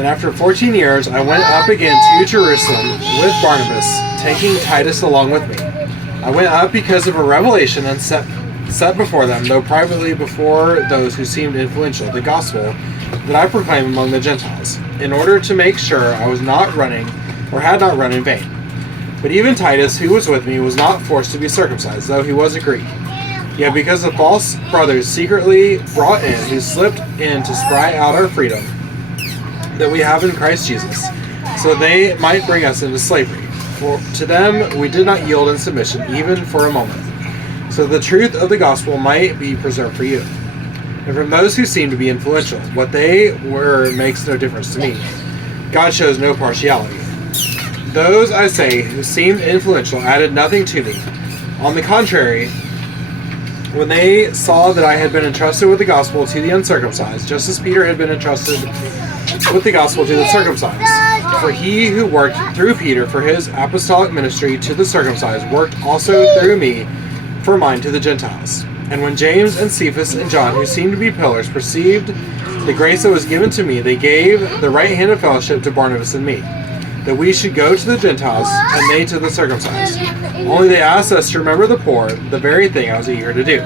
Then after 14 years, I went up again to Jerusalem with Barnabas, taking Titus along with me. I went up because of a revelation and set before them, though privately before those who seemed influential, the gospel that I proclaim among the Gentiles, in order to make sure I was not running, or had not run in vain. But even Titus, who was with me, was not forced to be circumcised, though he was a Greek. Yet because the false brothers secretly brought in, who slipped in to spy out our freedom that we have in Christ Jesus, so they might bring us into slavery. For to them we did not yield in submission, even for a moment, so the truth of the gospel might be preserved for you. And from those who seem to be influential, what they were makes no difference to me. God shows no partiality. Those, I say, who seemed influential added nothing to me. On the contrary, when they saw that I had been entrusted with the gospel to the uncircumcised, just as Peter had been entrusted with the gospel to the circumcised. For he who worked through Peter for his apostolic ministry to the circumcised worked also through me for mine to the Gentiles. And when James and Cephas and John, who seemed to be pillars, perceived the grace that was given to me, they gave the right hand of fellowship to Barnabas and me, that we should go to the Gentiles, and they to the circumcised. Only they asked us to remember the poor, the very thing I was eager to do.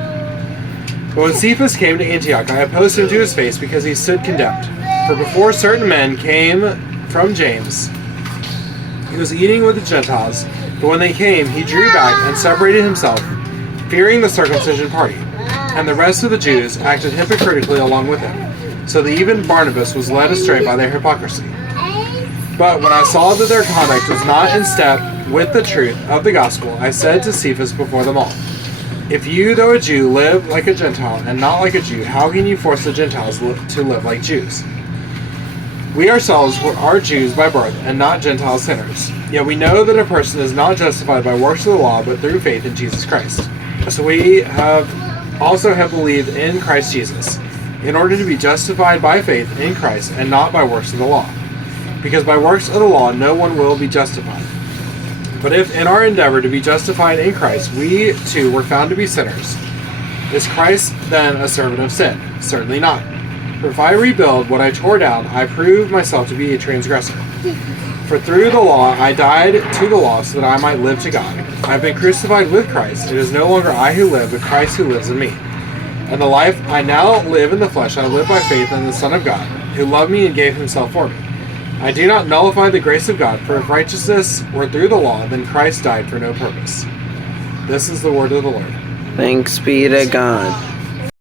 But when Cephas came to Antioch, I opposed him to his face, because he stood condemned. For before certain men came from James, he was eating with the Gentiles, but when they came, he drew back and separated himself, fearing the circumcision party. And the rest of the Jews acted hypocritically along with him, so that even Barnabas was led astray by their hypocrisy. But when I saw that their conduct was not in step with the truth of the gospel, I said to Cephas before them all, if you, though a Jew, live like a Gentile and not like a Jew, how can you force the Gentiles to live like Jews? We ourselves are Jews by birth and not Gentile sinners. Yet we know that a person is not justified by works of the law, but through faith in Jesus Christ. So we have believed in Christ Jesus, in order to be justified by faith in Christ and not by works of the law. Because by works of the law no one will be justified. But if in our endeavor to be justified in Christ we too were found to be sinners, is Christ then a servant of sin? Certainly not. For if I rebuild what I tore down, I prove myself to be a transgressor. For through the law I died to the law so that I might live to God. I have been crucified with Christ. It is no longer I who live, but Christ who lives in me. And the life I now live in the flesh, I live by faith in the Son of God, who loved me and gave himself for me. I do not nullify the grace of God, for if righteousness were through the law, then Christ died for no purpose. This is the word of the Lord. Thanks be to God.